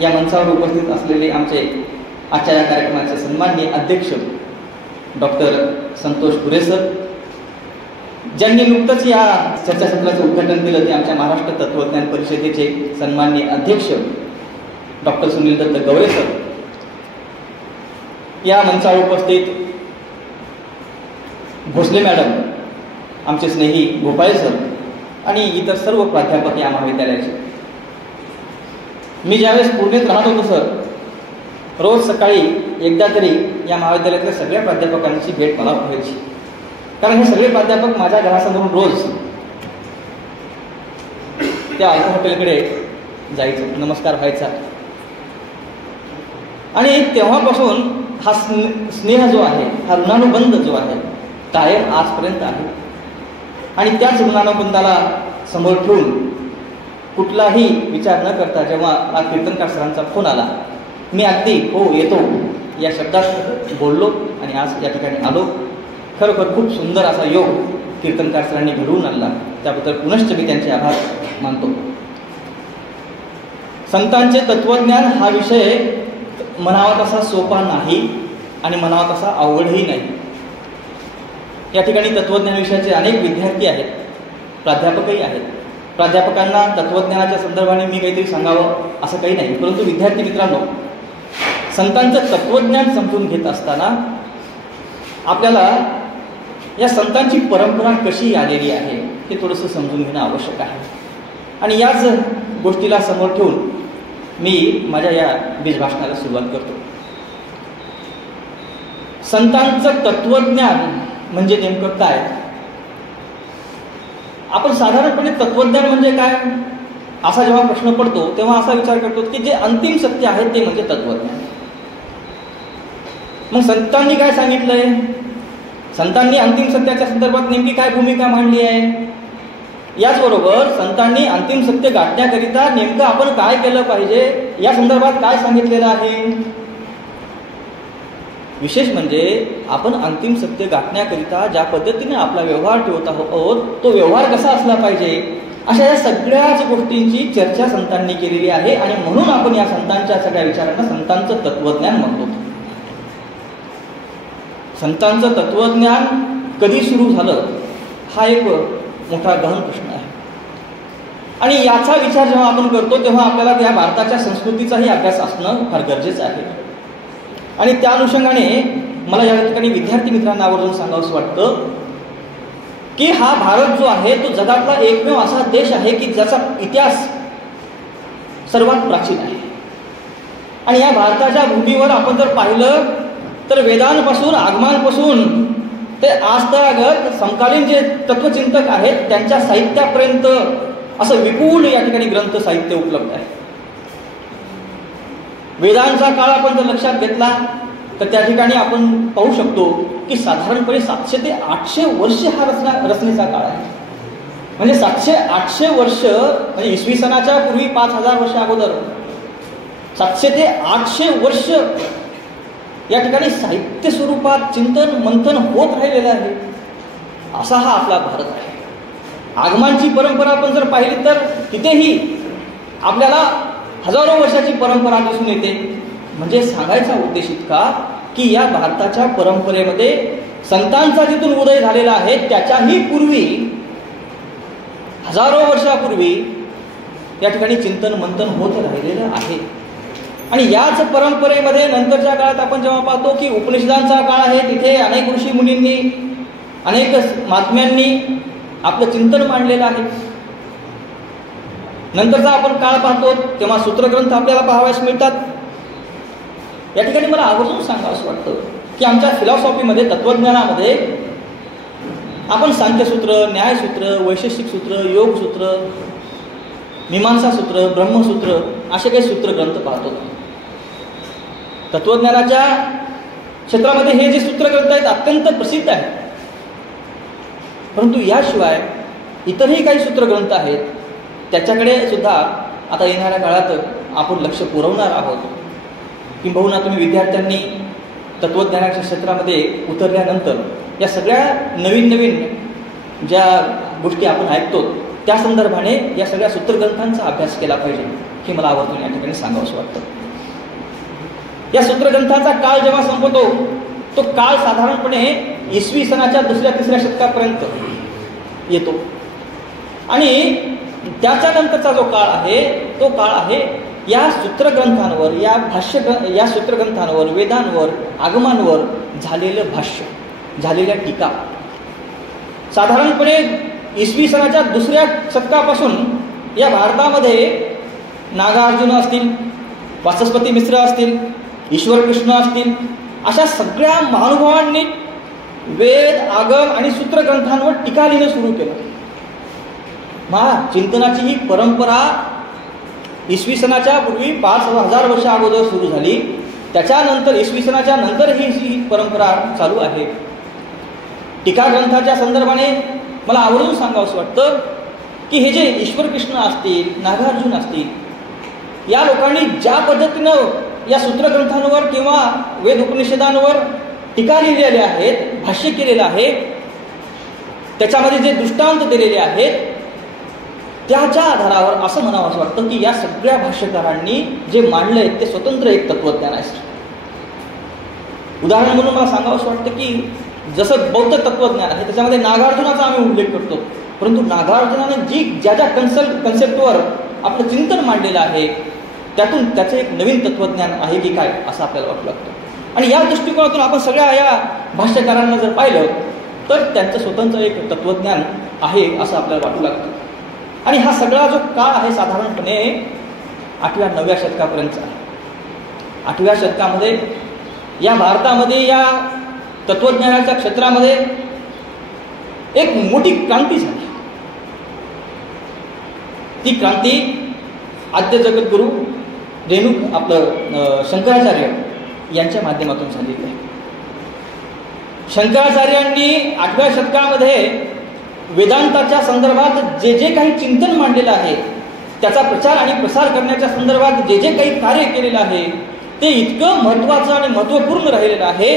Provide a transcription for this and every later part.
या मंचावर उपस्थित असलेले आमचे आजच्या या कार्यक्रमाचे सन्माननीय अध्यक्ष डॉक्टर संतोष पुरे सर, ज्यांनी नुकतंच या चर्चासत्राचं उद्घाटन केलं ते आमच्या महाराष्ट्र तत्वज्ञान परिषदेचे सन्माननीय अध्यक्ष डॉक्टर सुनील दत्त गवळे सर, या मंचावर उपस्थित भोसले मॅडम, आमचे स्नेही गोपाळे सर आणि इतर सर्व प्राध्यापक या महाविद्यालयाचे. मी ज्यावेळेस पुण्यात राहत होतो सर, रोज सकाळी एकदा तरी या महाविद्यालयातल्या सगळ्या प्राध्यापकांची भेट मला व्हायची, कारण हे सगळे प्राध्यापक माझ्या घरासमोरून रोज त्या अल्को हॉटेलकडे जायचं, नमस्कार व्हायचा. आणि तेव्हापासून हा स्नेह जो आहे, हा ऋणानुबंध जो आहे कायम आजपर्यंत आहे. आणि त्याच ऋणानुबंधाला समोर ठेवून कुठलाही विचार न करता जेव्हा कीर्तनकार सरांचा फोन आला, मी अगदी हो येतो या शब्दात बोललो आणि आज या ठिकाणी आलो. खरोखर खूप सुंदर असा योग कीर्तनकार सरांनी घडवून आणला, त्याबद्दल पुनश्च मी त्यांचे आभार मानतो. संतांचे तत्वज्ञान हा विषय म्हणावा तसा सोपा नाही आणि म्हणावा तसा अवघडही नाही. या ठिकाणी तत्वज्ञान विषयाचे अनेक विद्यार्थी आहेत, प्राध्यापकही आहेत. प्राध्यापकांना तत्वज्ञानाच्या संदर्भाने मी काहीतरी सांगावं असं काही नाही, परंतु विद्यार्थी मित्रांनो, संतांचं तत्वज्ञान समजून घेत असताना आपल्याला या संतांची परंपरा कशी आलेली आहे हे थोडंसं समजून घेणं आवश्यक आहे. आणि याच गोष्टीला समोर ठेवून मी माझ्या या बीजभाषणाला सुरुवात करतो. संतांचं तत्वज्ञान म्हणजे नेमकं काय? आपण साधारणपणे तत्वज्ञान म्हणजे काय असा जेव्हा प्रश्न पडतो तेव्हा असा विचार करतो की जे अंतिम सत्य आहे ते म्हणजे तत्वज्ञान. मग संतांनी काय सांगितलंय? संतांनी अंतिम सत्याच्या संदर्भात नेमकी काय भूमिका मांडली आहे? याचबरोबर संतांनी अंतिम सत्य गाठण्याकरिता नेमकं आपण काय केलं पाहिजे या संदर्भात काय सांगितलेलं आहे? विशेष म्हणजे आपण अंतिम सत्य गाठण्याकरिता ज्या पद्धतीने आपला व्यवहार ठेवत आहोत तो व्यवहार कसा असला पाहिजे, अशा या सगळ्याच गोष्टींची चर्चा संतांनी केलेली आहे. आणि म्हणून आपण या संतांच्या सगळ्या विचारांना संतांचं तत्वज्ञान म्हणतो. संतांचं तत्वज्ञान कधी सुरू झालं हा एक मोठा गहन प्रश्न आहे. आणि याचा विचार जेव्हा आपण करतो तेव्हा आपल्याला या भारताच्या संस्कृतीचाही अभ्यास असणं फार गरजेचं आहे. आणि त्या अनुषंगाने मला या ठिकाणी विद्यार्थी मित्रांना आवर्जून सांगावंसं वाटतं की हा भारत जो आहे तो जगातला एकमेव असा देश आहे की ज्याचा इतिहास सर्वात प्राचीन आहे. आणि या भारताच्या भूमीवर आपण जर पाहिलं तर वेदांपासून आगमांपासून ते आजतागत समकालीन जे तत्वचिंतक आहेत त्यांच्या साहित्यापर्यंत असं विपुल या ठिकाणी ग्रंथ साहित्य उपलब्ध आहे. वेदांचा काळ आपण जर लक्षात घेतला तर त्या ठिकाणी आपण पाहू शकतो की साधारणपणे 700 ते 800 वर्ष हा रचनेचा काळ आहे. म्हणजे 700-800 वर्ष म्हणजे इसवी सनाच्या पूर्वी 5000 वर्ष अगोदर 700 ते 800 वर्ष या ठिकाणी साहित्य स्वरूपात चिंतन मंथन होत राहिलेलं आहे. असा हा आपला भारत आहे. आगमांची परंपरा आपण जर पाहिली तर तिथेही आपल्याला हजारो वर्षाची परंपरा दिसून येते. म्हणजे सांगायचा उद्देश इतका की या भारताच्या परंपरेमध्ये संतांचा जिथून उदय झालेला आहे त्याच्याही पूर्वी हजारो वर्षापूर्वी या ठिकाणी चिंतन मंथन होत राहिलेलं आहे. आणि याच परंपरेमध्ये नंतरच्या काळात आपण जेव्हा पाहतो की उपनिषदांचा काळ आहे, तिथे अनेक ऋषी मुनींनी अनेक महात्म्यांनी आपलं चिंतन मांडलेलं आहे. नंतरचा आपण काळ पाहतो तेव्हा सूत्रग्रंथ आपल्याला पाहावयास मिळतात. या ठिकाणी मला आवर्जून सांगावंसं वाटतं की आमच्या फिलॉसॉफीमध्ये तत्वज्ञानामध्ये आपण सांख्यसूत्र, न्यायसूत्र, वैशेषिक सूत्र, योगसूत्र, मीमांसा सूत्र, ब्रह्मसूत्र असे काही सूत्रग्रंथ पाहतो. तत्वज्ञानाच्या क्षेत्रामध्ये हे जे सूत्रग्रंथ आहेत अत्यंत प्रसिद्ध आहेत. परंतु याशिवाय इतरही काही सूत्रग्रंथ आहेत, त्याच्याकडे सुद्धा आता येणाऱ्या काळात आपण लक्ष पुरवणार आहोत. किंबहुना तुम्ही विद्यार्थ्यांनी तत्वज्ञानाच्या क्षेत्रामध्ये उतरल्यानंतर या सगळ्या नवीन नवीन ज्या गोष्टी आपण ऐकतो त्या संदर्भाने या सगळ्या सूत्रग्रंथांचा अभ्यास केला पाहिजे, हे मला आवर्जून या ठिकाणी सांगावंसं वाटतं. या सूत्रग्रंथाचा काळ जेव्हा संपतो, तो काळ साधारणपणे इसवी सनाच्या 2ऱ्या-3ऱ्या शतकापर्यंत येतो. आणि त्याच्यानंतरचा जो काळ आहे तो काळ आहे या सूत्रग्रंथांवर, या सूत्रग्रंथांवर, वेदांवर, आगमांवर झालेलं भाष्य, झालेल्या टीका. साधारणपणे इसवी सनाच्या 2ऱ्या शतकापासून या भारतामध्ये नागार्जुन असतील, वाचस्पती मिश्र असतील, ईश्वर कृष्ण असतील, अशा सगळ्या महानुभावांनी वेद, आगम आणि सूत्रग्रंथांवर टीका लिहिणं सुरू केलं. चिंतनाची ही परंपरा इसवी सनाच्या पूर्वी 5,000 वर्ष अगोदर सुरू झाली. त्याच्यानंतर इसवी सनाच्या नंतर ही परंपरा चालू आहे. टीका ग्रंथाच्या संदर्भाने मला आवर्जून सांगावंसं वाटतं की हे जे ईश्वर कृष्ण असतील, नागार्जुन असतील, या लोकांनी ज्या पद्धतीनं या सूत्रग्रंथांवर किंवा वेद उपनिषदांवर टीका लिहिलेले आहेत, भाष्य केलेलं आहे, त्याच्यामध्ये जे दृष्टांत दिलेले आहेत, त्याच्या आधारावर असं म्हणावं वाटतं की या सगळ्या भाष्यकारांनी जे मांडलंय ते स्वतंत्र एक तत्वज्ञान आहे. उदाहरण म्हणून मला सांगावंसं वाटतं की जसं बौद्ध तत्वज्ञान आहे त्याच्यामध्ये नागार्जुनाचा आम्ही उल्लेख करतो, परंतु नागार्जुनाने ज्या कन्सेप्टवर आपलं चिंतन मांडलेलं आहे त्यातून त्याचं एक नवीन तत्वज्ञान आहे की काय असं आपल्याला वाटू लागतं. आणि या दृष्टिकोनातून आपण सगळ्या या भाष्यकारांना जर पाहिलं तर त्यांचं स्वतंत्र एक तत्वज्ञान आहे असं आपल्याला वाटू लागतं. आणि हा सगळा जो काळ आहे साधारणपणे 8व्या-9व्या शतकापर्यंतचा आहे. 8व्या शतकामध्ये या भारतामध्ये या तत्वज्ञानाच्या क्षेत्रामध्ये एक मोठी क्रांती झाली. ती क्रांती आद्य जगद्गुरू शंकराचार्य यांच्या माध्यमातून झालेली आहे. शंकराचार्यांनी 8व्या शतकामध्ये वेदांताच्या संदर्भात जे जे काही चिंतन मांडलेलं आहे, त्याचा प्रचार आणि प्रसार करण्याच्या संदर्भात जे जे काही कार्य केलेलं आहे ते इतकं महत्त्वाचं आणि महत्त्वपूर्ण राहिलेलं आहे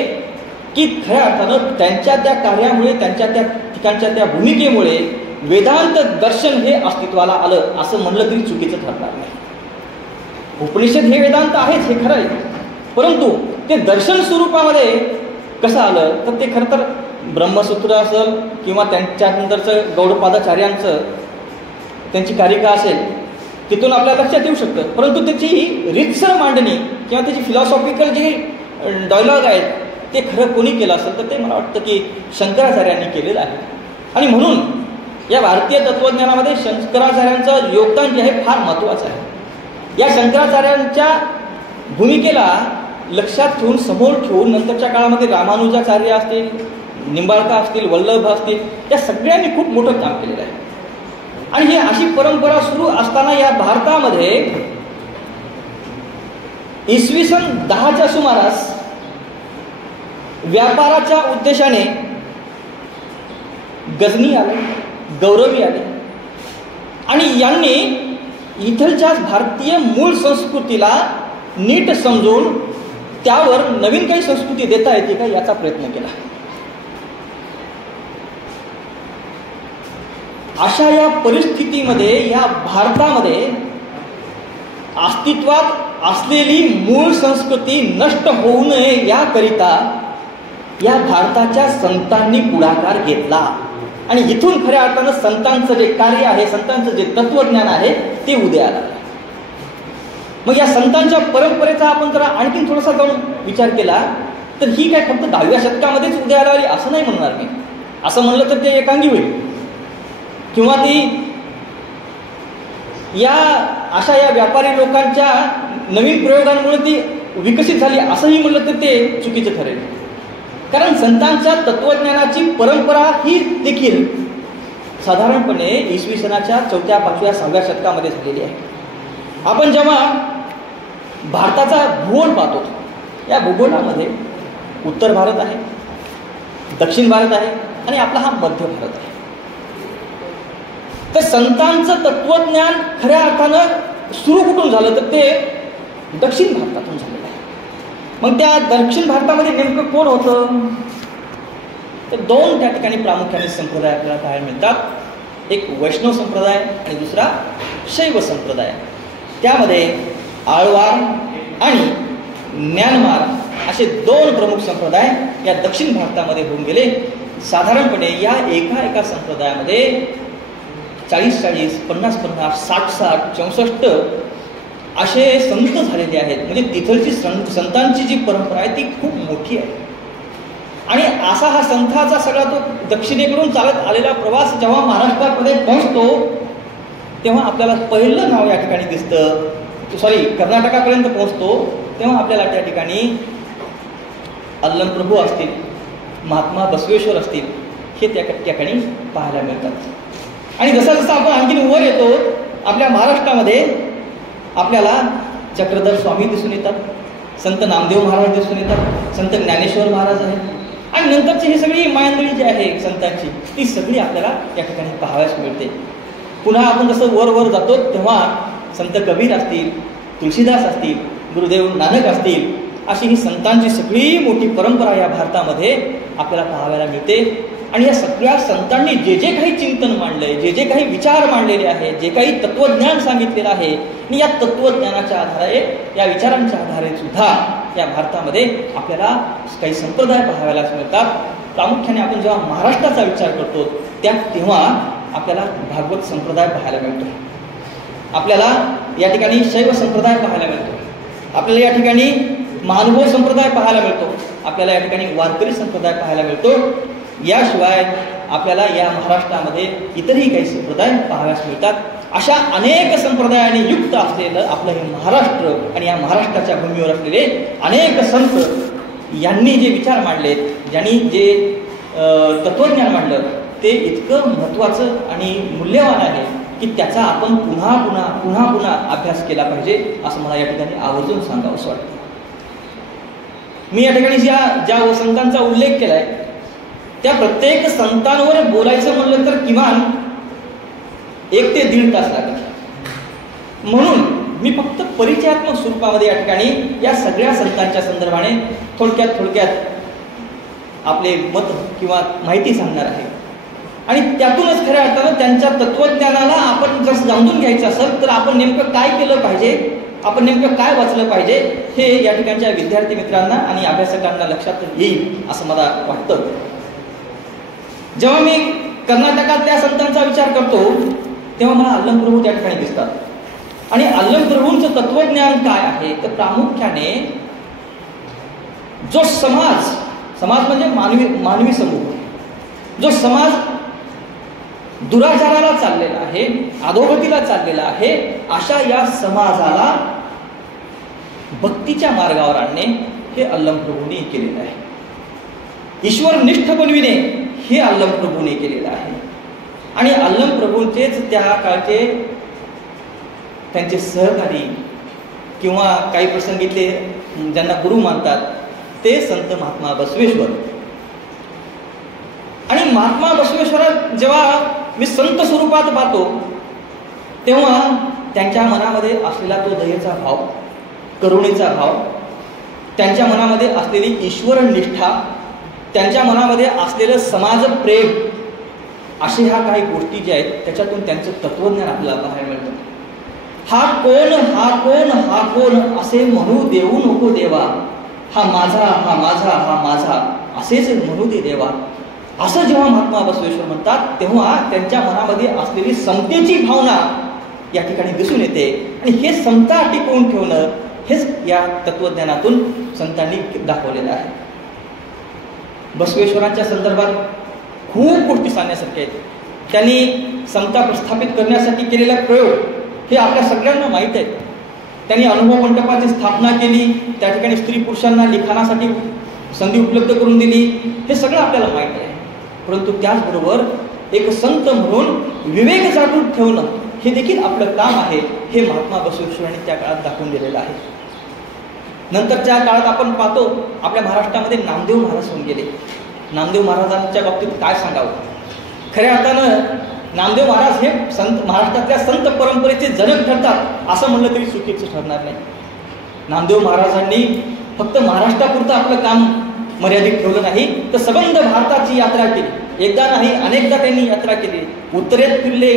की खऱ्या अर्थानं त्यांच्या त्या कार्यामुळे, त्यांच्या त्या ठिकाणच्या त्या भूमिकेमुळे वेदांत दर्शन हे अस्तित्वाला आलं असं म्हणलं तरी चुकीचं ठरणार नाही. उपनिषद हे वेदांत आहेच, हे खरं आहे, परंतु ते दर्शन स्वरूपामध्ये कसं आलं तर ते खरं तर ब्रह्मसूत्र असेल किंवा त्यांच्यानंतरचं गौडपादाचार्यांचं त्यांची कारिका असेल तिथून आपल्या लक्षात येऊ शकतं. परंतु त्याची रीतसर मांडणी किंवा त्याची फिलॉसॉफिकल जे डायलॉग आहेत ते खरं कोणी केलं असेल तर ते मला वाटतं की शंकराचार्यांनी केलेलं आहे. आणि म्हणून या भारतीय तत्त्वज्ञानामध्ये शंकराचार्यांचं योगदान जे आहे फार महत्त्वाचं आहे. या शंकराचार्यांच्या भूमिकेला लक्षात ठेवून, समोर ठेवून नंतरच्या काळामध्ये रामानुजाचार्य असतील, निंबाळकर असतील, वल्लभ असतील, या सगळ्यांनी खूप मोठं काम केलेलं आहे. आणि ही अशी परंपरा सुरू असताना या भारतामध्ये इसवी सन 10च्या सुमारास व्यापाराच्या उद्देशाने गजनी आले, गौरवी आले आणि यांनी इथलच्याच भारतीय मूळ संस्कृतीला नीट समजून त्यावर नवीन काही संस्कृती देता येते का याचा प्रयत्न केला. अशा या परिस्थितीमध्ये या भारतामध्ये अस्तित्वात असलेली मूळ संस्कृती नष्ट होऊ नये याकरिता या भारताच्या संतांनी पुढाकार घेतला आणि इथून खऱ्या अर्थानं संतांचं जे कार्य आहे, संतांचं जे तत्वज्ञान आहे ते उदयाला आलं. मग या संतांच्या परंपरेचा आपण जरा आणखीन थोडासा जाऊन विचार केला तर ही काय फक्त 10व्या शतकामध्येच उदयाला आली असं नाही म्हणणार मी. असं म्हणलं तर ते एकांगी होईल किंवा ती अशा या व्यापारी लोकांच्या नवीन प्रयोगांमुळे ती विकसित झाली असंही म्हणलं तर ते चुकीचं ठरेल. कारण संतांच्या तत्वज्ञानाची परंपरा ही देखील साधारणपणे इसवी सनाच्या 4व्या, 5व्या, 6व्या शतकामध्ये झालेली आहे. आपण जेव्हा भारताचा भूगोल पाहतो, या भूगोलामध्ये उत्तर भारत आहे, दक्षिण भारत आहे आणि आपला हा मध्य भारत आहे. तर संतांचं तत्वज्ञान खऱ्या अर्थानं सुरू कुठून झालं तर ते दक्षिण भारतातून झालेलं आहे. मग त्या दक्षिण भारतामध्ये नेमकं कोण होतं तर 2 त्या ठिकाणी प्रामुख्याने संप्रदाय आपल्याला पाहायला मिळतात. एक वैष्णव संप्रदाय आणि दुसरा शैव संप्रदाय. त्यामध्ये आळवार आणि म्यानमार असे दोन प्रमुख संप्रदाय या दक्षिण भारतामध्ये होऊन गेले. साधारणपणे या एका संप्रदायामध्ये 40-40, 50-50, 60-60, 64 असे संत झालेले आहेत. म्हणजे तिथलची संतांची जी परंपरा आहे ती खूप मोठी आहे. आणि असा हा संतांचा सगळा तो दक्षिणेकडून चालत आलेला प्रवास जेव्हा महाराष्ट्रामध्ये पोहोचतो तेव्हा आपल्याला पहिलं नाव या ठिकाणी दिसतं. कर्नाटकापर्यंत पोहोचतो तेव्हा आपल्याला त्या ठिकाणी अल्लमप्रभू असतील, महात्मा बसवेश्वर असतील हे त्या ठिकाणी पाहायला मिळतात. आणि जसं आपण आणखीन वर येतो आपल्या महाराष्ट्रामध्ये आपल्याला चक्रधर स्वामी दिसून येतात, संत नामदेव महाराज दिसून येतात, संत ज्ञानेश्वर महाराज आहेत. आणि नंतरची ही सगळी मायंदळी जी आहे संतांची ती सगळी आपल्याला या ठिकाणी पाहावयास मिळते. पुन्हा आपण जसं वर जातो तेव्हा संत कबीर असतील, तुलसीदास असतील, गुरुदेव नानक असतील, अशी ही संतांची सगळी मोठी परंपरा या भारतामध्ये आपल्याला पाहायला मिळते. आणि या सगळ्या संतांनी जे जे काही चिंतन मांडलंय, जे जे काही विचार मांडलेले आहेत, जे काही तत्वज्ञान सांगितलेलं आहे, आणि या तत्वज्ञानाच्या आधारे, या विचारांच्या आधारे सुद्धा या भारतामध्ये आपल्याला काही संप्रदाय पाहायला मिळतात. प्रामुख्याने आपण जेव्हा महाराष्ट्राचा विचार करतो तेव्हा आपल्याला भागवत संप्रदाय पाहायला मिळतो, आपल्याला या ठिकाणी शैव संप्रदाय पाहायला मिळतो, आपल्याला या ठिकाणी महानुभव संप्रदाय पाहायला मिळतो, आपल्याला या ठिकाणी वारकरी संप्रदाय पाहायला मिळतो. याशिवाय आपल्याला या महाराष्ट्रामध्ये इतरही काही संप्रदाय पाहाव्यास मिळतात. अशा अनेक संप्रदायाने युक्त असलेलं आपलं हे महाराष्ट्र आणि या महाराष्ट्राच्या भूमीवर असलेले अनेक संत यांनी जे विचार मांडलेत, ज्यांनी जे तत्वज्ञान मांडलं ते इतकं महत्त्वाचं आणि मूल्यवान आहे की त्याचा आपण पुन्हा पुन्हा अभ्यास केला पाहिजे असं मला या ठिकाणी आवर्जून सांगावंसं वाटतं. मी या ठिकाणी ज्या संतांचा उल्लेख केलाय त्या प्रत्येक संतांवर बोलायचं म्हणलं तर किमान 1 ते 1.5 तास लागेल. म्हणून मी फक्त परिचयात्मक स्वरूपामध्ये या ठिकाणी या सगळ्या संतांच्या संदर्भाने थोडक्यात आपले मत किंवा माहिती सांगणार आहे. आणि त्यातूनच खऱ्या अर्थानं त्यांच्या तत्वज्ञानाला आपण जर समजून घ्यायचं असेल तर आपण नेमकं काय केलं पाहिजे, आपण नेमकं काय वाचलं पाहिजे हे या ठिकाणच्या विद्यार्थी मित्रांना आणि अभ्यासकांना लक्षात येईल असं मला वाटतं. जेव्हा मी कर्नाटकातल्या संतांचा विचार करतो तेव्हा मला अल्लमप्रभू त्या ठिकाणी दिसतात. आणि अल्लमप्रभूंचं तत्वज्ञान काय आहे तर प्रामुख्याने जो समाज म्हणजे मानवी समूह, जो समाज दुराचाराला चाललेला आहे, अधोगतीला चाललेला आहे, अशा या समाजाला भक्तीच्या मार्गावर आणणे हे अल्लमप्रभूंनी केलेलं आहे. ईश्वरनिष्ठ बनविणे हे अल्लमप्रभूने केलेलं आहे. आणि अल्लमप्रभूंचेच त्या काळचे त्यांचे सहकारी किंवा काही प्रसंगीतले ज्यांना गुरु मानतात ते संत महात्मा बसवेश्वर. आणि महात्मा बसवेश्वर जेव्हा मी संत स्वरूपात पाहतो तेव्हा त्यांच्या मनामध्ये असलेला तो दयेचा भाव, करुणेचा भाव, त्यांच्या मनामध्ये असलेली ईश्वरनिष्ठा, त्यांच्या मनामध्ये असलेलं समाजप्रेम, असे ह्या काही गोष्टी ज्या आहेत त्याच्यातून त्यांचं तत्वज्ञान आपल्याला पाहायला मिळतं. हा कोण असे म्हणू देऊ नको देवा, हा माझा असेच म्हणू दे देवा, असं जेव्हा महात्मा बसवेश्वर म्हणतात तेव्हा त्यांच्या मनामध्ये असलेली समतेची भावना या ठिकाणी दिसून येते. आणि हे समता टिकवून ठेवणं हेच या तत्वज्ञानातून संतांनी दाखवलेलं आहे. बसवेश्वरांच्या संदर्भात खूप गोष्टी सांगण्यासारख्या आहेत. त्यांनी समता प्रस्थापित करण्यासाठी केलेला प्रयोग हे आपल्या सगळ्यांना माहीत आहे. त्यांनी अनुभव मंडपाची स्थापना केली, त्या ठिकाणी स्त्री पुरुषांना लिखाणासाठी संधी उपलब्ध करून दिली, हे सगळं आपल्याला माहीत आहे. परंतु त्याचबरोबर एक संत म्हणून विवेक जागृत ठेवणं हे देखील आपलं काम आहे, हे महात्मा बसवेश्वरांनी त्या काळात दाखवून दिलेलं आहे. नंतरच्या काळात आपण पाहतो आपल्या महाराष्ट्रामध्ये नामदेव महाराज होऊन गेले. नामदेव महाराजांच्या बाबतीत काय सांगावं. खऱ्या अर्थानं नामदेव महाराज हे महाराष्ट्रातल्या संत परंपरेचे जनक ठरतात असं म्हणलं तरी चुकीचं ठरणार नाही. नामदेव महाराजांनी फक्त महाराष्ट्रापुरतं आपलं काम मर्यादित ठेवलं नाही, तर सबंध भारताची यात्रा केली. एकदा नाही अनेकदा त्यांनी यात्रा केली. उत्तरेत फिरले,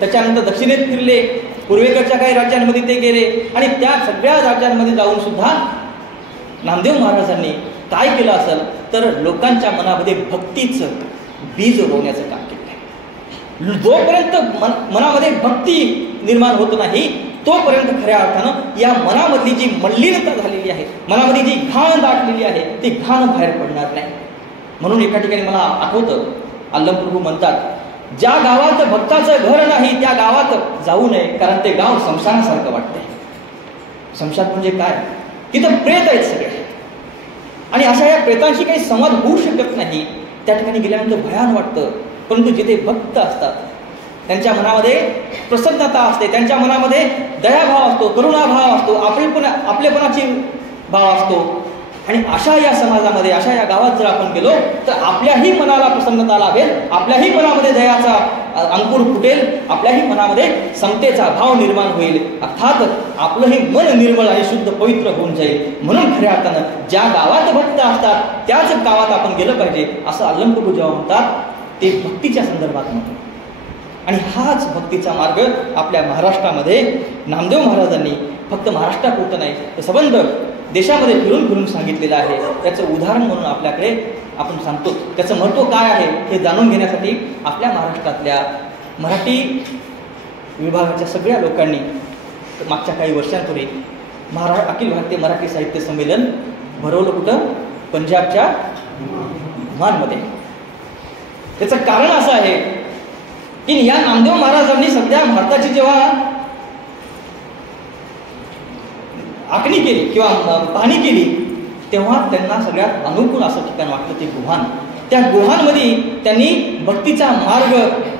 त्याच्यानंतर दक्षिणेत फिरले, पूर्वेकडच्या काही राज्यांमध्ये ते गेले आणि त्या सगळ्या राज्यांमध्ये जाऊन सुद्धा नामदेव महाराजांनी काय केलं असेल तर लोकांच्या मनामध्ये भक्तीचं बीज रोवण्याचं काम केलं आहे. जोपर्यंत मनामध्ये भक्ती निर्माण होत नाही तोपर्यंत खऱ्या अर्थानं या मनामधली जी मलिनता झालेली आहे, मनामध्ये जी घाण दाटलेली आहे ती घाण बाहेर पडणार नाही. म्हणून एका ठिकाणी मला आठवतं, अल्लमप्रभू म्हणतात, ज्या गावात भक्ताचं घर नाही त्या गावात जाऊ नये, कारण ते गाव स्मशानासारखं वाटतंय. स्मशान म्हणजे काय? तिथं प्रेत आहेत सगळे आणि अशा या प्रेतांशी काही संवाद होऊ शकत नाही. त्या ठिकाणी गेल्यानंतर भयान वाटतं. परंतु जिथे भक्त असतात त्यांच्या मनामध्ये प्रसन्नता असते, त्यांच्या मनामध्ये दयाभाव असतो, करुणाभाव असतो, आपलेपणाची भाव असतो. आणि अशा या समाजामध्ये, अशा या गावात जर आपण गेलो तर आपल्याही मनाला प्रसन्नता लाभेल, आपल्याही मनामध्ये दयाचा अंकुर फुटेल, आपल्याही मनामध्ये समतेचा भाव निर्माण होईल. अर्थात आपलंही मन निर्मळ आणि शुद्ध पवित्र होऊन जाईल. म्हणून खऱ्या अर्थानं ज्या गावात भक्त असतात त्याच गावात आपण गेलं पाहिजे असं अल्लमप्रभू जेव्हा म्हणतात ते भक्तीच्या संदर्भात म्हणतात. आणि हाच भक्तीचा मार्ग आपल्या महाराष्ट्रामध्ये नामदेव महाराजांनी फक्त महाराष्ट्रापुरतं नाही तर संबंध देशामध्ये फिरून फिरून सांगितलेलं आहे. त्याचं उदाहरण म्हणून आपल्याकडे आपण सांगतो. त्याचं महत्त्व काय आहे हे जाणून घेण्यासाठी आपल्या महाराष्ट्रातल्या मराठी विभागाच्या सगळ्या लोकांनी मागच्या काही वर्षांपूर्वी अखिल भारतीय मराठी साहित्य संमेलन भरवलं. कुठं? पंजाबच्या म्हानमध्ये. त्याचं कारण असं आहे की या नामदेव महाराजांनी सध्या भारताची जेव्हा आखणी केली किंवा पाहणी केली तेव्हा त्यांना सगळ्यात अनुकूल असं ठिकाण वाटलं ते गुहान. त्या गुहांमध्ये त्यांनी भक्तीचा मार्ग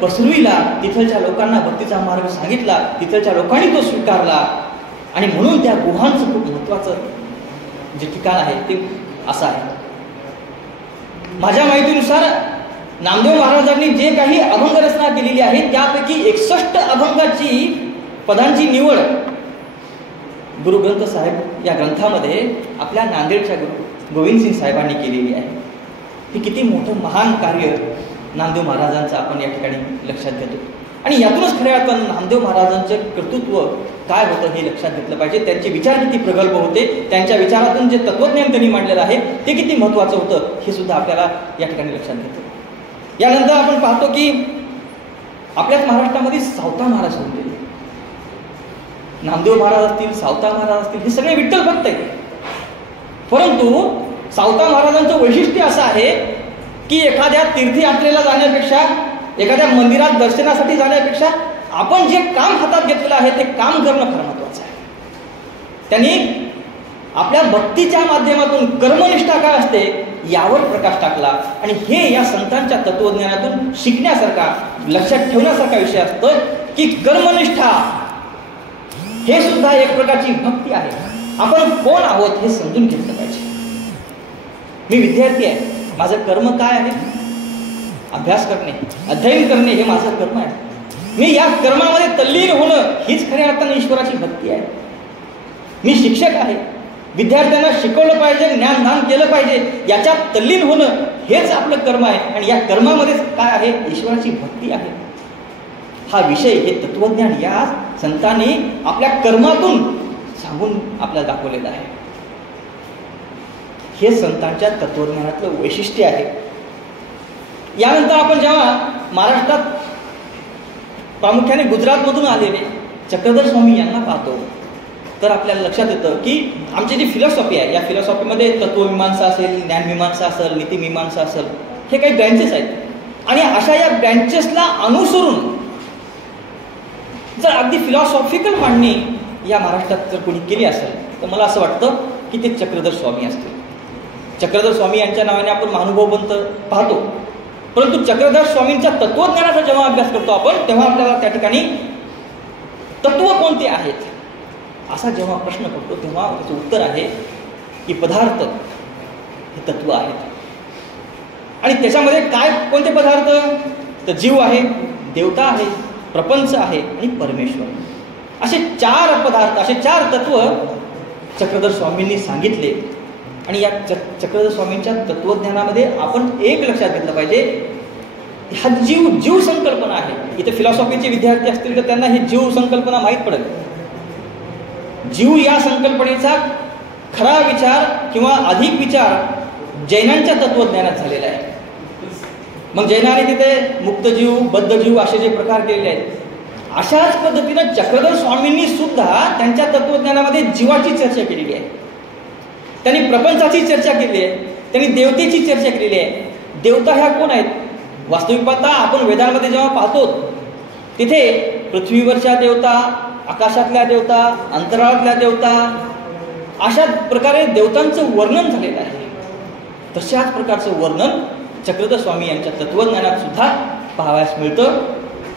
पसरविला, तिथलच्या लोकांना भक्तीचा मार्ग सांगितला, तिथलच्या लोकांनी तो स्वीकारला. आणि म्हणून त्या गुहांचं खूप महत्त्वाचं जे ठिकाण आहे ते असं आहे. माझ्या माहितीनुसार नामदेव महाराजांनी जे काही अभंग रचना केलेली आहे त्यापैकी 61 अभंगाची पदांची निवड गुरुग्रंथ साहेब या ग्रंथामध्ये आपल्या नांदेडच्या गोविंदसिंग साहेबांनी केलेली आहे. हे किती मोठं महान कार्य नामदेव महाराजांचं आपण या ठिकाणी लक्षात घेतो. आणि यातूनच खऱ्या अर्थानं नामदेव महाराजांचं कर्तृत्व काय होतं हे लक्षात घेतलं पाहिजे. त्यांचे विचार किती प्रगल्भ होते, त्यांच्या विचारातून जे तत्वज्ञान त्यांनी मांडलेलं आहे ते किती महत्त्वाचं होतं हे सुद्धा आपल्याला या ठिकाणी लक्षात घेतो. यानंतर आपण पाहतो की आपल्याच महाराष्ट्रामध्ये सावता महाराज होते. नामदेव महाराज असतील, सावता महाराज असतील, हे सगळे विठ्ठल भक्त आहेत. परंतु सावता महाराजांचं वैशिष्ट्य असं आहे की एखाद्या तीर्थयात्रेला जाण्यापेक्षा, एखाद्या मंदिरात दर्शनासाठी जाण्यापेक्षा आपण जे काम हातात घेतलेलं आहे ते काम करणं फार महत्वाचं आहे. त्यांनी आपल्या भक्तीच्या माध्यमातून कर्मनिष्ठा काय असते यावर प्रकाश टाकला. आणि हे या संतांच्या तत्वज्ञानातून शिकण्यासारखा, लक्षात ठेवण्यासारखा विषय असतो की कर्मनिष्ठा हे सुद्धा एक प्रकारची भक्ती आहे. आपण कोण आहोत हे समजून घेतलं पाहिजे. मी विद्यार्थी आहे, माझं कर्म काय आहे? अभ्यास करणे, अध्ययन करणे हे माझं कर्म आहे. मी या कर्मामध्ये तल्लीन होणं हीच खऱ्या अर्थाने ईश्वराची भक्ती आहे. मी शिक्षक आहे, विद्यार्थ्यांना शिकवलं पाहिजे, ज्ञानदान केलं पाहिजे, याच्यात तल्लीन होणं हेच आपलं कर्म आहे. आणि या कर्मामध्येच काय आहे? ईश्वराची भक्ती आहे. हा विषय, हे तत्वज्ञान या संतांनी आपल्या कर्मातून सांगून आपल्याला दाखवलेलं आहे. हे संतांच्या तत्वज्ञानातलं वैशिष्ट्य आहे. यानंतर आपण जेव्हा महाराष्ट्रात प्रामुख्याने गुजरातमधून आलेले चक्रधर स्वामी यांना पाहतो तर आपल्याला लक्षात येतं की आमची जी फिलॉसॉफी आहे या फिलॉसॉफीमध्ये तत्वमीमांसा असेल, ज्ञानमीमांसा असेल, नीतिमीमांसा असेल, हे काही ब्रँचेस आहेत. आणि अशा या ब्रँचेसला अनुसरून जर अगदी फिलॉसॉफिकल मांडणी या महाराष्ट्रात जर कोणी केली असेल तर मला असं वाटतं की ते चक्रधर स्वामी असतील. चक्रधर स्वामी यांच्या नावाने आपण महानुभवबंत पाहतो. परंतु चक्रधर स्वामींच्या तत्वज्ञानाचा जेव्हा अभ्यास करतो आपण तेव्हा आपल्याला त्या ठिकाणी तत्व कोणते आहेत असा जेव्हा प्रश्न पडतो तेव्हा त्याचं उत्तर आहे की पदार्थ हे तत्व आहेत. आणि त्याच्यामध्ये काय कोणते पदार्थ? तर जीव आहे, देवता आहे, प्रपंच आहे आणि परमेश्वर. असे 4 पदार्थ, असे 4 तत्व चक्रधर स्वामींनी सांगितले. आणि या चक्रधर स्वामींच्या तत्वज्ञानामध्ये आपण एक लक्षात घेतलं पाहिजे हा जीव संकल्पना आहे. इथे फिलॉसॉफीचे विद्यार्थी असतील तर त्यांना ही जीव संकल्पना माहीत पडेल. जीव या संकल्पनेचा खरा विचार किंवा अधिक विचार जैनांच्या तत्वज्ञानात झालेला आहे. मग जैनाने तिथे मुक्त जीव, बद्ध जीव असे जे प्रकार केलेले आहेत, अशाच पद्धतीनं चक्रधर स्वामींनी सुद्धा त्यांच्या तत्वज्ञानामध्ये जीवाची चर्चा केलेली आहे. त्यांनी प्रपंचाची चर्चा केली आहे, त्यांनी देवतेची चर्चा केलेली आहे. देवता ह्या कोण आहेत? वास्तविक पाहता आपण वेदांमध्ये जेव्हा पाहतो तिथे पृथ्वीवरच्या देवता, आकाशातल्या देवता, अंतराळातल्या देवता, अशा प्रकारे देवतांचं वर्णन झालेलं आहे. तशाच प्रकारचं वर्णन चक्रधर स्वामी यांच्या तत्वज्ञानात सुद्धा पाहावयास मिळतं.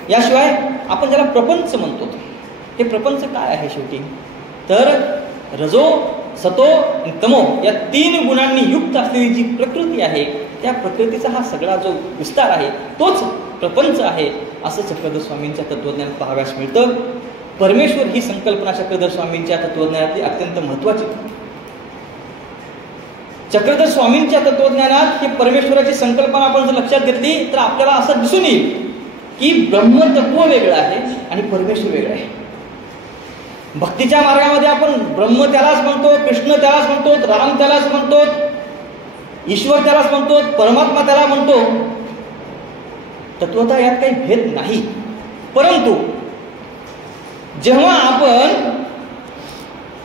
याशिवाय आपण ज्याला प्रपंच म्हणतो, ते प्रपंच काय आहे शेवटी? तर रजो, सतो आणि तमो या 3 गुणांनी युक्त असलेली जी प्रकृती आहे, त्या प्रकृतीचा हा सगळा जो विस्तार आहे तोच प्रपंच आहे, असं चक्रधर स्वामींच्या तत्वज्ञानात पाहाव्यास मिळतं. परमेश्वर ही संकल्पना चक्रधर स्वामींच्या तत्वज्ञानातली अत्यंत महत्वाची. चक्रधर स्वामींच्या तत्वज्ञानात ही परमेश्वराची संकल्पना आपण जर लक्षात घेतली तर आपल्याला असं दिसून येईल की ब्रह्मतत्व वेगळं आहे आणि परमेश्वर वेगळं आहे. भक्तीच्या मार्गामध्ये आपण ब्रह्म त्यालाच म्हणतो, कृष्ण त्यालाच म्हणतो, राम त्यालाच म्हणतो, ईश्वर त्यालाच म्हणतो, परमात्मा त्याला म्हणतो. तत्वतः यात काही भेद नाही. परंतु जेव्हा आपण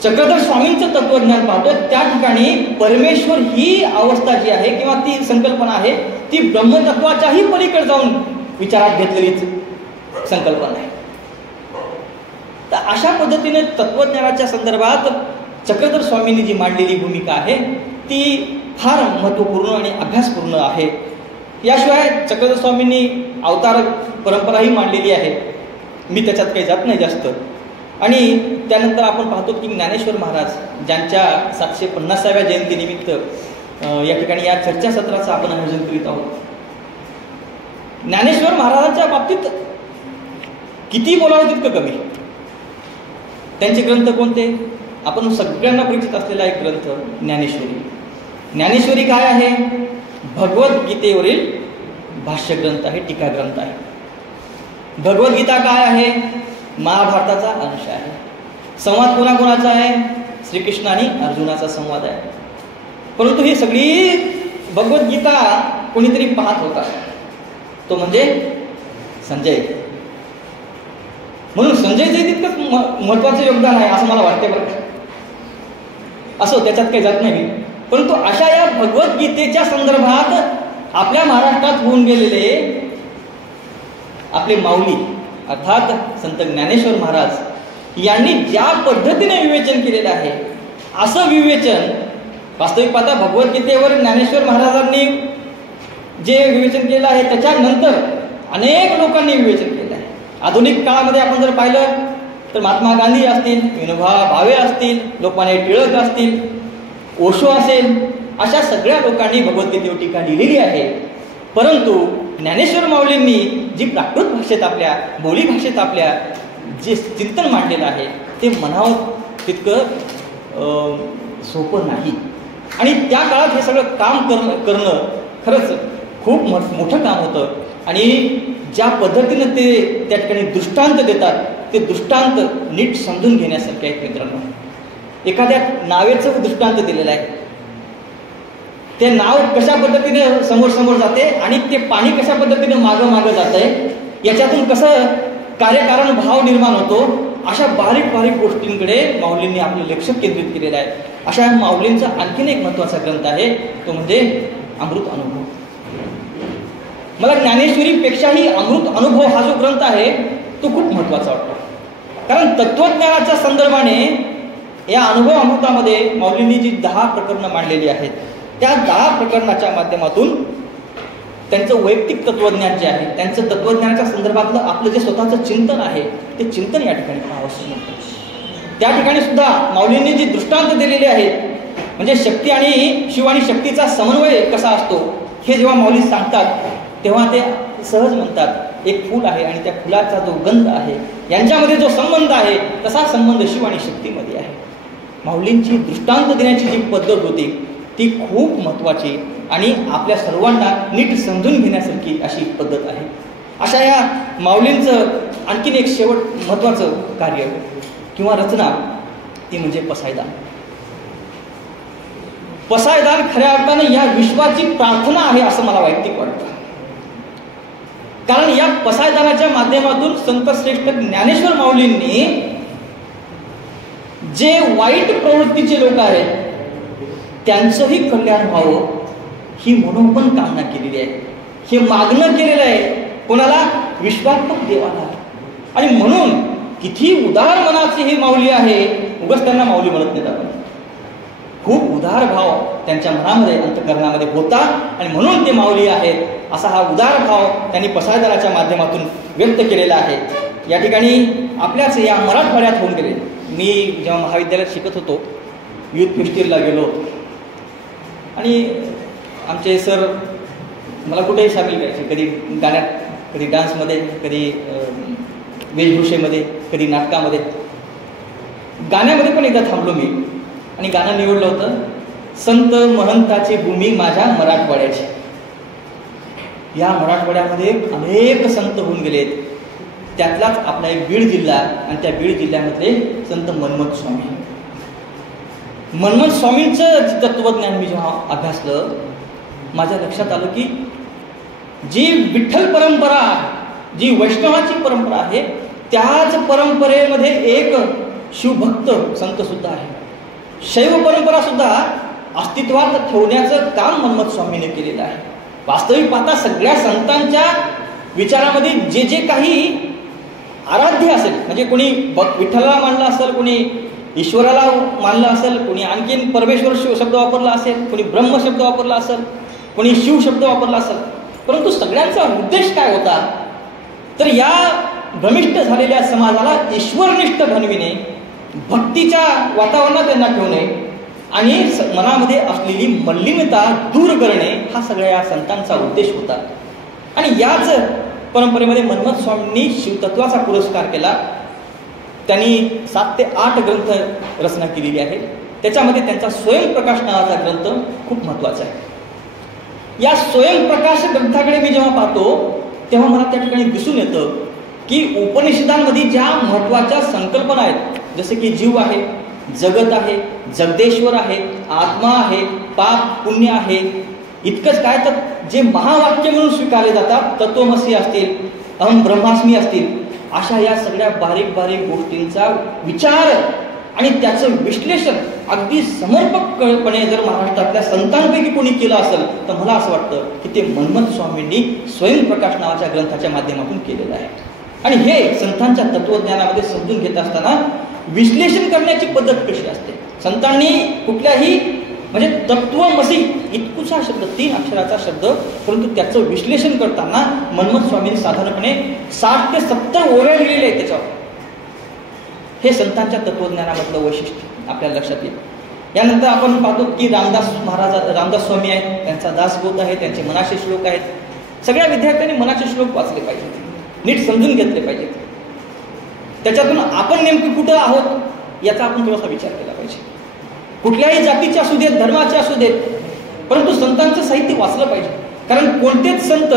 चक्रधर स्वामींचं तत्वज्ञान पाहतो त्या ठिकाणी परमेश्वर ही अवस्था जी आहे किंवा ती संकल्पना आहे ती ब्रह्मतत्वाच्याही पलीकडे जाऊन विचारात घेतलेलीच संकल्पना आहे. तर अशा पद्धतीने तत्वज्ञानाच्या संदर्भात चक्रधर स्वामींनी जी मांडलेली भूमिका आहे ती फार महत्त्वपूर्ण आणि अभ्यासपूर्ण आहे. याशिवाय चक्रधर स्वामींनी अवतार परंपराही मांडलेली आहे. मी त्याच्यात काही जात नाही जास्त. आणि त्यानंतर आपण पाहतो की ज्ञानेश्वर महाराज ज्यांच्या 750व्या जयंतीनिमित्त या ठिकाणी या चर्चासत्राचं आपण आयोजन करीत आहोत. ज्ञानेश्वर महाराजांच्या बाबतीत किती बोलावं तितकं कमी. त्यांचे ग्रंथ कोणते? आपण सगळ्यांना परिचित असलेला एक ग्रंथ ज्ञानेश्वरी. ज्ञानेश्वरी काय आहे? भगवद्गीतेवरील भाष्य ग्रंथ आहे, टीका ग्रंथ आहे. भगवद्गीता काय आहे? महाभारताचा अंश आहे. संवाद कोणाकोणाचा आहे? श्रीकृष्ण आणि अर्जुनाचा संवाद आहे. परंतु ही सगळी भगवद्गीता कोणीतरी पाहत होता, तो म्हणजे संजय. म्हणून संजयचं तितकंच महत्वाचं योगदान आहे असं मला वाटते बरं. असो, त्याच्यात काही जात नाही. परंतु अशा या भगवद्गीतेच्या संदर्भात आपल्या महाराष्ट्रात होऊन गेलेले आपले माऊली अर्थात संत ज्ञानेश्वर महाराज यांनी ज्या पद्धतीने विवेचन केलेलं आहे, असं विवेचन वास्तविक पाहता भगवद्गीतेवर ज्ञानेश्वर महाराजांनी जे विवेचन केलं आहे त्याच्यानंतर अनेक लोकांनी विवेचन केलं आहे. आधुनिक काळामध्ये आपण जर पाहिलं तर महात्मा गांधी असतील, विनोबा भावे असतील, लोकमान्य टिळक असतील, ओशो असेल, अशा सगळ्या लोकांनी भगवद्गीतेवर टीका लिहिलेली आहे. परंतु ज्ञानेश्वर माऊलींनी जी प्राकृत भाषेत आपल्या बोली भाषेत आपल्या जे चिंतन मांडलेलं आहे ते म्हणावं तितकं सोपं नाही. आणि त्या काळात हे सगळं काम करणं खरंच खूप मोठं काम होतं. आणि ज्या पद्धतीनं ते त्या ठिकाणी दृष्टांत देतात ते दृष्टांत नीट समजून घेण्यासारखे आहेत मित्रांनो. एखाद्या नावेचं दृष्टांत दिलेलं आहे, ते नाव कशा पद्धतीने समोर समोर जाते आणि ते पाणी कशा पद्धतीने मागं मागं जात आहे, याच्यातून कसं कार्यकारण भाव निर्माण होतो, अशा बारीक बारीक गोष्टींकडे माऊलींनी आपलं लक्ष केंद्रित केलेलं आहे. अशा माऊलींचा आणखीन एक महत्त्वाचा ग्रंथ आहे, तो म्हणजे अमृत अनुभव. मला ज्ञानेश्वरीपेक्षाही अमृत अनुभव हा जो ग्रंथ आहे तो खूप महत्त्वाचा वाटतो. कारण तत्वज्ञानाच्या संदर्भाने या अनुभव अमृतामध्ये माऊलींनी जी 10 प्रकरणं मांडलेली आहेत त्या 10 प्रकरणाच्या माध्यमातून त्यांचं वैयक्तिक तत्वज्ञान जे आहे, त्यांचं तत्वज्ञानाच्या संदर्भातलं आपलं जे स्वतःचं चिंतन आहे ते चिंतन या ठिकाणी पाहावंसं मिळतं. त्या ठिकाणी सुद्धा माऊलींनी जी दृष्टांत दिलेले आहेत, म्हणजे शक्ती आणि शिव आणि शक्तीचा समन्वय कसा असतो हे जेव्हा माऊली सांगतात तेव्हा ते सहज म्हणतात एक फूल आहे आणि त्या फुलाचा जो गंध आहे यांच्यामध्ये जो संबंध आहे तसा संबंध शिव आणि शक्तीमध्ये आहे. माऊलींची दृष्टांत देण्याची जी पद्धत होती ती खूप महत्त्वाची आणि आपल्या सर्वांना नीट समजून घेण्यासारखी अशी पद्धत आहे. अशा या माऊलींचं आणखीन एक शेवट महत्त्वाचं कार्य किंवा रचना ती म्हणजे पसायदान. पसायदान खऱ्या अर्थाने या विश्वाची प्रार्थना आहे असं मला वैयक्तिक वाटतं. कारण या पसायदानाच्या माध्यमातून संतश्रेष्ठ ज्ञानेश्वर माऊलींनी जे वाईट प्रवृत्तीचे लोक आहेत त्यांचंही कल्याण व्हावं ही मनोमन कामना केलेली आहे. हे मागणं केलेलं आहे कोणाला? विश्वात्मक देवाला. आणि म्हणून किती उदार मनाची ही माऊली आहे. उगाच त्यांना माऊली म्हणत नाही आपण. खूप उदार भाव त्यांच्या मनामध्ये अंतःकरणामध्ये होता आणि म्हणून ते माऊली आहेत. असा हा उदार भाव त्यांनी पसायदानाच्या माध्यमातून व्यक्त केलेला आहे. या ठिकाणी आपल्याच या मराठवाड्यात होऊन गेले. मी जेव्हा महाविद्यालयात शिकत होतो युथ फेस्टिवलला गेलो आणि आमचे सर मला कुठेही सामील करायचे. कधी गाण्यात, कधी डान्समध्ये, कधी वेशभूषेमध्ये, कधी नाटकामध्ये. गाण्यामध्ये पण एकदा थांबलो मी आणि गाणं निवडलं होतं संत महंताची भूमी माझ्या मराठवाड्याची. या मराठवाड्यामध्ये अनेक संत होऊन गेलेत. त्यातलाच आपला एक बीड जिल्हा आणि त्या बीड जिल्ह्यामधले संत मनमथ स्वामी. मनमथ स्वामींचं तत्वज्ञान मी जेव्हा अभ्यासलं माझ्या लक्षात आलं की जी विठ्ठल परंपरा, जी वैष्णवाची परंपरा आहे त्याच परंपरेमध्ये एक शिवभक्त संत सुद्धा आहे. शैव परंपरा सुद्धा अस्तित्वात ठेवण्याचं काम मनमथ स्वामीने केलेलं आहे. वास्तविक पाहता सगळ्या संतांच्या विचारामध्ये जे जे काही आराध्य असेल, म्हणजे कोणी विठ्ठलाला मानलं असेल, कोणी ईश्वराला मानलं असेल, कोणी आणखीन परमेश्वर शब्द वापरला असेल, कोणी ब्रह्म शब्द वापरला असेल, कोणी शिव शब्द वापरला असेल, परंतु सगळ्यांचा उद्देश काय होता तर या भ्रमिष्ट झालेल्या समाजाला ईश्वरनिष्ठ बनविणे, भक्तीच्या वातावरणात त्यांना ठेवणे आणि मनामध्ये असलेली मलिनता दूर करणे हा सगळ्या या संतांचा उद्देश होता. आणि याच परंपरेमध्ये मनमथ स्वामींनी शिवतत्वाचा पुरस्कार केला. त्यांनी 7 ते 8 ग्रंथ रचना केलेली आहे. त्याच्यामध्ये त्यांचा स्वयंप्रकाश नावाचा ग्रंथ खूप महत्त्वाचा आहे. या स्वयंप्रकाश ग्रंथाकडे मी जेव्हा पाहतो तेव्हा मला त्या ठिकाणी दिसून येतं की उपनिषदांमध्ये ज्या महत्त्वाच्या संकल्पना आहेत, जसे की जीव आहे, जगत आहे, जगदेश्वर आहे, आत्मा आहे, पाप पुण्य आहे, इतकंच काय तर जे महावाक्य म्हणून स्वीकारले जातात, तत्वमसी असतील, अहम ब्रह्मास्मी असतील, अशा या सगळ्या बारीक बारीक गोष्टींचा विचार आणि त्याचं विश्लेषण अगदी समर्पकपणे जर महाराष्ट्रातल्या संतांपैकी कोणी केलं असेल तर मला असं वाटतं की ते मनमथ स्वामींनी स्वयंप्रकाश नावाच्या ग्रंथाच्या माध्यमातून केलेलं आहे. आणि हे संतांच्या तत्वज्ञानामध्ये समजून घेत असताना विश्लेषण करण्याची पद्धत कशी असते. संतांनी कुठल्याही म्हणजे तत्वमसी इतकुसा शब्द, 3 अक्षराचा शब्द, परंतु त्याचं विश्लेषण करताना मनमथ स्वामींनी साधारणपणे 60 ते 70 ओव्या लिहिलेल्या आहेत त्याच्यावर. हे संतांच्या तत्वज्ञानामधलं वैशिष्ट्य आपल्याला लक्षात येईल. यानंतर आपण पाहतो की रामदास स्वामी आहेत, त्यांचा दासबोध आहे, त्यांचे मनाचे श्लोक आहेत. सगळ्या विद्यार्थ्यांनी मनाचे श्लोक वाचले पाहिजेत, नीट समजून घेतले पाहिजेत. त्याच्यातून आपण नेमकं कुठं आहोत याचा आपण थोडासा विचार केला पाहिजे. कुठल्याही जातीचे असू देत, धर्माचे असू देत, परंतु संतांचं साहित्य वाचलं पाहिजे. कारण कोणतेच संत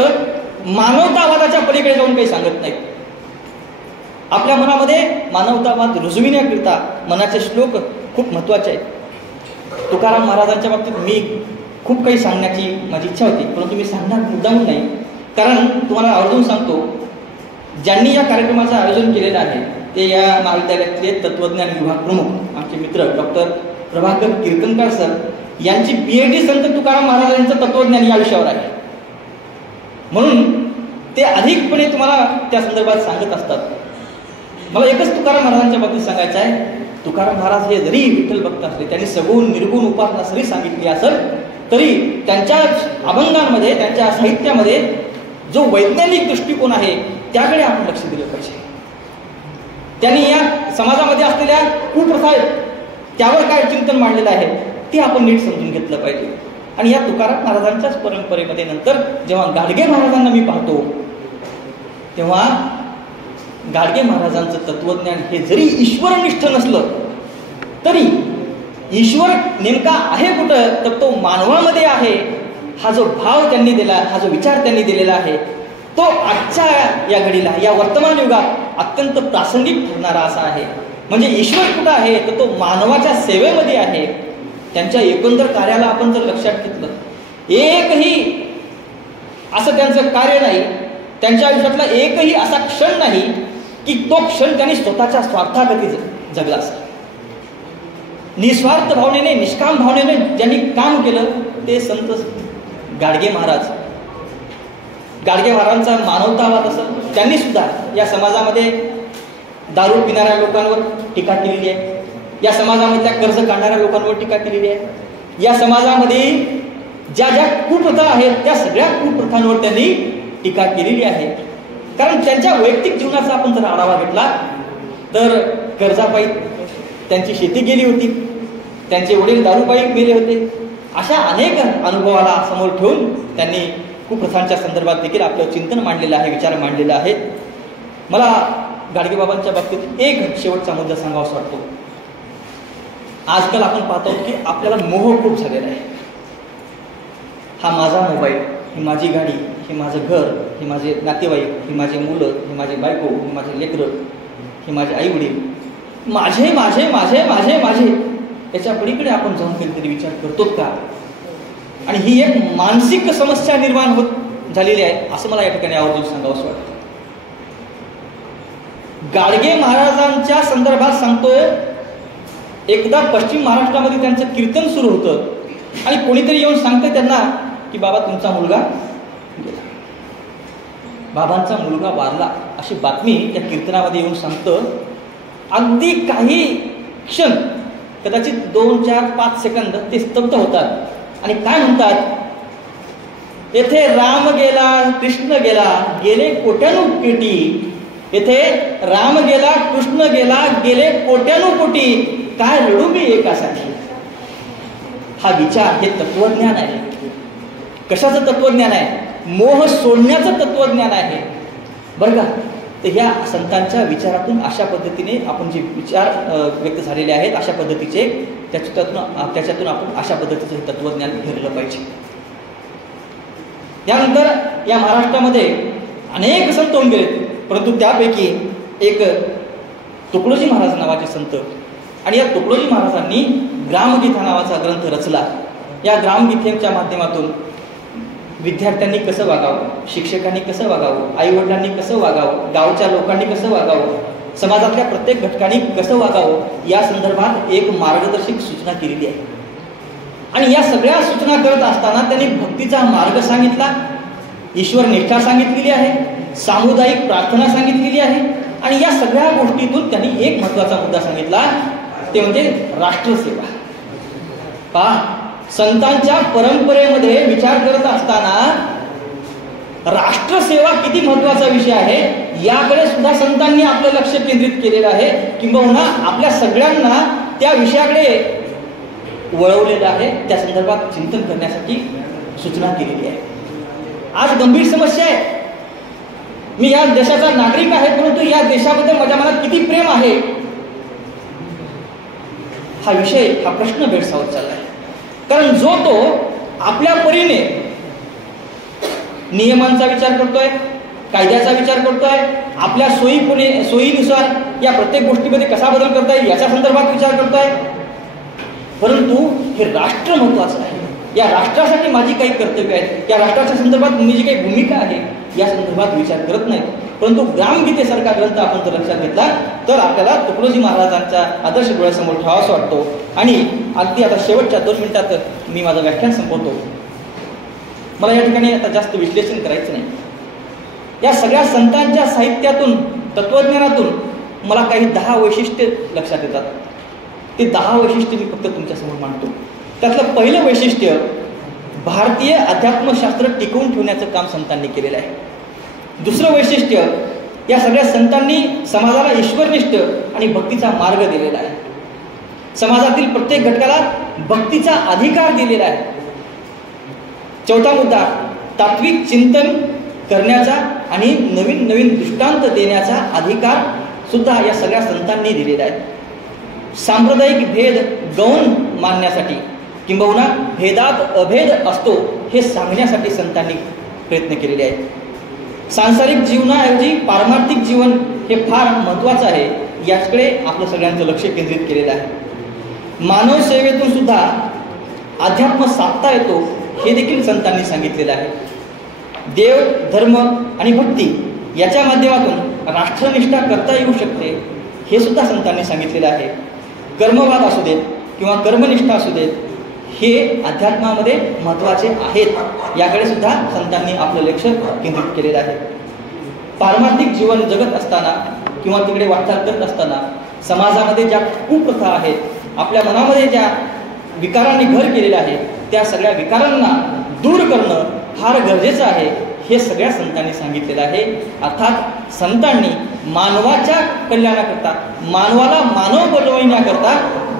मानवतावादाच्या पलीकडे जाऊन काही सांगत नाहीत. आपल्या मनामध्ये मानवतावाद रुजविण्याकरिता मनाचे श्लोक खूप महत्त्वाचे आहेत. तुकाराम महाराजांच्या बाबतीत मी खूप काही सांगण्याची माझी इच्छा होती, परंतु मी सांगणार मुद्दामून नाही. कारण तुम्हाला आवर्जून सांगतो, ज्यांनी या कार्यक्रमाचं आयोजन केलेलं आहे ते या महाविद्यालयातले तत्वज्ञान विभाग प्रमुख आमचे मित्र डॉक्टर प्रभाकर कीर्तनकर सर यांची PhD संत तुकाराम महाराजांचं तत्वज्ञान या विषयावर आहे. म्हणून ते अधिकपणे तुम्हाला त्या संदर्भात सांगत असतात. मला एकच तुकाराम महाराजांच्या बाबतीत सांगायचं आहे. तुकाराम महाराज हे जरी विठ्ठल भक्त असले, त्यांनी सगुण निर्गुण उपासना जरी सांगितली असेल तरी त्यांच्या अभंगांमध्ये, त्यांच्या साहित्यामध्ये जो वैज्ञानिक दृष्टिकोन आहे त्याकडे आपण लक्ष दिलं पाहिजे. त्यांनी या समाजामध्ये असलेल्या कुप्रथा आहेत त्यावर काय चिंतन मांडलेलं आहे ते आपण नीट समजून घेतलं पाहिजे. आणि या तुकाराम महाराजांच्याच परंपरेमध्ये नंतर जेव्हा गाडगे महाराजांना मी पाहतो तेव्हा गाडगे महाराजांचं तत्वज्ञान हे जरी ईश्वरनिष्ठ नसलं तरी ईश्वर नेमका आहे कुठं, तर तो मानवामध्ये आहे. हा जो भाव त्यांनी दिला, हा जो विचार त्यांनी दिलेला आहे, तो आजच्या या घडीला, या वर्तमान युगात अत्यंत प्रासंगिक ठरणारा असा आहे. म्हणजे ईश्वर कुठं आहे, तर तो मानवाच्या सेवेमध्ये आहे. त्यांच्या एकंदर कार्याला आपण जर लक्षात घेतलं, एकही असं त्यांचं कार्य नाही, त्यांच्या आयुष्यातला एकही असा क्षण नाही की तो क्षण त्यांनी स्वतःच्या स्वार्थाकरती जगला असा. निस्वार्थ भावनेने, निष्काम भावनेने ज्यांनी काम केलं ते संत गाडगे महाराज. गाडगे महाराजांचा मानवतावाद असं, त्यांनी सुद्धा या समाजामध्ये दारू पिणाऱ्या लोकांवर टीका केलेली आहे, या समाजामधल्या कर्ज काढणाऱ्या लोकांवर टीका केलेली आहे, या समाजामध्ये ज्या ज्या कुप्रथा आहेत त्या सगळ्या कुप्रथांवर त्यांनी टीका केलेली आहे. कारण त्यांच्या वैयक्तिक जीवनाचा आपण जर आढावा घेतला तर कर्जापायी त्यांची शेती गेली होती, त्यांचे वडील दारूपायी गेले होते. अशा अनेक अनुभवाला समोर ठेवून त्यांनी कुप्रथांच्या संदर्भात देखील आपलं चिंतन मांडलेलं आहे, विचार मांडलेला आहे. मला गाडगेबाबांच्या बाबतीत एक शेवटचा मुद्दा सांगावासा वाटतो. आजकाल आपण पाहतो की आपल्याला मोह खूप झालेला आहे. हा माझा मोबाईल, ही माझी गाडी, हे माझं घर, हे माझे नातेवाईक, ही माझी मुलं, ही माझी बायको, ही माझे लेकरं, हे माझे आई वडील, माझे माझे माझे माझे माझे याच्या पलीकडे आपण जाऊन कधीतरी विचार करतो का? आणि ही एक मानसिक समस्या निर्माण होत झालेली आहे असं मला या ठिकाणी आवर्जून सांगावंसं वाटतं. गाडगे महाराजांच्या संदर्भात सांगतोय, एकदा पश्चिम महाराष्ट्रामध्ये त्यांचं कीर्तन सुरू होतं आणि कोणीतरी येऊन सांगतं त्यांना की बाबा तुमचा मुलगा गेला, बाबांचा मुलगा वारला अशी बातमी त्या कीर्तनामध्ये येऊन सांगतं. अगदी काही क्षण, कदाचित 2, 4, 5 सेकंद ते स्तब्ध होतात आणि काय म्हणतात, येथे राम गेला कृष्ण गेला गेले कोट्यानु कोटी, येथे राम गेला कृष्ण गेला गेले कोट्यानु कोटी, काय रडू मी एकासाठी. हा विचार, हे तत्वज्ञान आहे. कशाचं तत्वज्ञान आहे? मोह सोडण्याचं तत्वज्ञान आहे बरं का. तर ह्या संतांच्या विचारातून अशा पद्धतीने आपण जे विचार व्यक्त झालेले आहेत अशा पद्धतीचे त्याच्यातून आपण अशा पद्धतीचं हे तत्वज्ञान घेतलं पाहिजे. यानंतर या महाराष्ट्रामध्ये अनेक संत होऊन गेले, परंतु त्यापैकी एक तुकडोजी महाराज नावाचे संत, आणि या तुकडोजी महाराजांनी ग्रामगीता नावाचा ग्रंथ रचला. या ग्रामगीतेच्या माध्यमातून विद्यार्थ्यांनी कसं वागावं, शिक्षकांनी कसं वागावं, आईवडिलांनी कसं वागावं, गावच्या लोकांनी कसं वागावं, समाजातल्या प्रत्येक घटकांनी कसं वागावं या संदर्भात एक मार्गदर्शक सूचना केलेली आहे. आणि या सगळ्या सूचना करत असताना त्यांनी भक्तीचा मार्ग सांगितला, ईश्वर निष्ठा सांगितलेली आहे, सामुदायिक प्रार्थना सांगितलेली आहे, आणि या सगळ्या गोष्टीतून त्यांनी एक महत्त्वाचा मुद्दा सांगितला, ते म्हणजे राष्ट्रसेवा. पहा, संतांच्या परंपरेमध्ये विचार करत असताना राष्ट्रसेवा किती महत्त्वाचा विषय आहे याकडे सुद्धा संतांनी आपलं लक्ष केंद्रित केलेलं आहे, किंबहुना आपल्या सगळ्यांना त्या विषयाकडे वळवलेलं आहे, त्या संदर्भात चिंतन करण्यासाठी सूचना केलेली आहे. आज गंभीर समस्या आहे. मी या देशाचा नागरिक आहे, परंतु या देशाबद्दल माझ्या मनात किती प्रेम आहे, हा विषय, हा प्रश्न भेडसावत चालला आहे. कारण जो तो आपल्या परीने नियमांचा विचार करतोय, कायद्याचा विचार करतोय, आपल्या सोयीनुसार या प्रत्येक गोष्टीमध्ये कसा बदल करता येईल याच्या संदर्भात विचार करतोय. परंतु हे राष्ट्र महत्वाचं आहे, या राष्ट्रासाठी माझी काही कर्तव्य आहेत, या राष्ट्राच्या संदर्भात मी जी काही भूमिका आहे या संदर्भात विचार करत नाही. परंतु ग्रामगीतेसारखा ग्रंथ आपण जर लक्षात घेतला तर आपल्याला तुकडोजी महाराजांचा आदर्श डोळ्यासमोर ठेवावासा वाटतो. आणि अगदी आता शेवटच्या 2 मिनिटात मी माझं व्याख्यान संपवतो. मला या ठिकाणी आता जास्त विश्लेषण करायचं नाही. या सगळ्या संतांच्या साहित्यातून, तत्वज्ञानातून मला काही 10 वैशिष्ट्ये लक्षात येतात. ते 10 वैशिष्ट्ये मी फक्त तुमच्यासमोर मांडतो. त्यातलं पहिलं वैशिष्ट्य, भारतीय अध्यात्मशास्त्र टिकवून ठेवण्याचं काम संतांनी केलेलं आहे. दुसरं वैशिष्ट्य, या सगळ्या संतांनी समाजाला ईश्वरनिष्ठ आणि भक्तीचा मार्ग दिलेला आहे. समाजातील प्रत्येक घटकाला भक्तीचा अधिकार दिलेला आहे. चौथा मुद्दा, तात्विक चिंतन करण्याचा आणि नवीन नवीन दृष्टांत देण्याचा अधिकार सुद्धा या सगळ्या संतांनी दिलेला आहे. सांप्रदायिक भेद गौण मानण्यासाठी किंबहुना भेदात अभेद असतो हे सांगण्यासाठी संतांनी प्रयत्न केलेले आहेत. सांसारिक जीवनाऐवजी पारमार्थिक जीवन हे फार महत्त्वाचं आहे, याचकडे आपलं सगळ्यांचं लक्ष केंद्रित केलेलं आहे. मानव सेवेतून सुद्धा अध्यात्म साधता येतो हे देखील संतांनी सांगितलेलं आहे. देव, धर्म आणि भक्ती याच्या माध्यमातून राष्ट्रनिष्ठा करता येऊ शकते हे सुद्धा संतांनी सांगितलेलं आहे. कर्मवाद असू देत किंवा कर्मनिष्ठा असू देत हे अध्यात्मामध्ये महत्त्वाचे आहेत, याकडे सुद्धा संतांनी आपलं लक्ष केंद्रित केलेलं आहे. पारमार्थिक जीवन जगत असताना किंवा तिकडे वाटचाल करत असताना समाजामध्ये ज्या कुप्रथा आहेत, आपल्या मनामध्ये ज्या विकारांनी घर केलेलं आहे, त्या सगळ्या विकारांना दूर करणं फार गरजेचं आहे हे सगळ्या संतांनी सांगितलेलं आहे. अर्थात संतांनी मानवाच्या कल्याणाकरता, मानवाला मानव बनवण्याकरता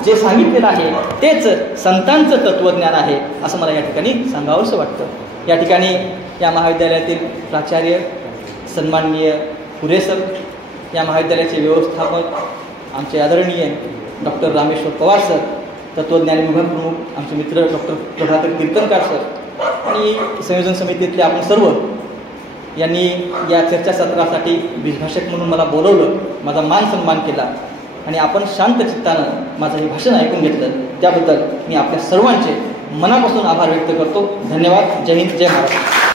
जे सांगितलेलं आहे तेच संतांचं तत्त्वज्ञान आहे असं मला या ठिकाणी सांगावंसं वाटतं. या ठिकाणी या महाविद्यालयातील प्राचार्य सन्माननीय पुरे सर, या महाविद्यालयाचे व्यवस्थापक आमचे आदरणीय डॉक्टर रामेश्वर पवार सर, तत्त्वज्ञानी विभाग प्रमुख आमचे मित्र डॉक्टर प्रभाकर कीर्तनकार सर आणि संयोजन समितीतले आपण सर्व यांनी या चर्चासत्रासाठी बीजभाषक म्हणून मला बोलवलं, माझा मान सन्मान केला आणि आपण शांत चित्तानं माझं हे भाषण ऐकून घेतलं, त्याबद्दल मी आपल्या सर्वांचे मनापासून आभार व्यक्त करतो. धन्यवाद. जय हिंद, जय महाराष्ट्र.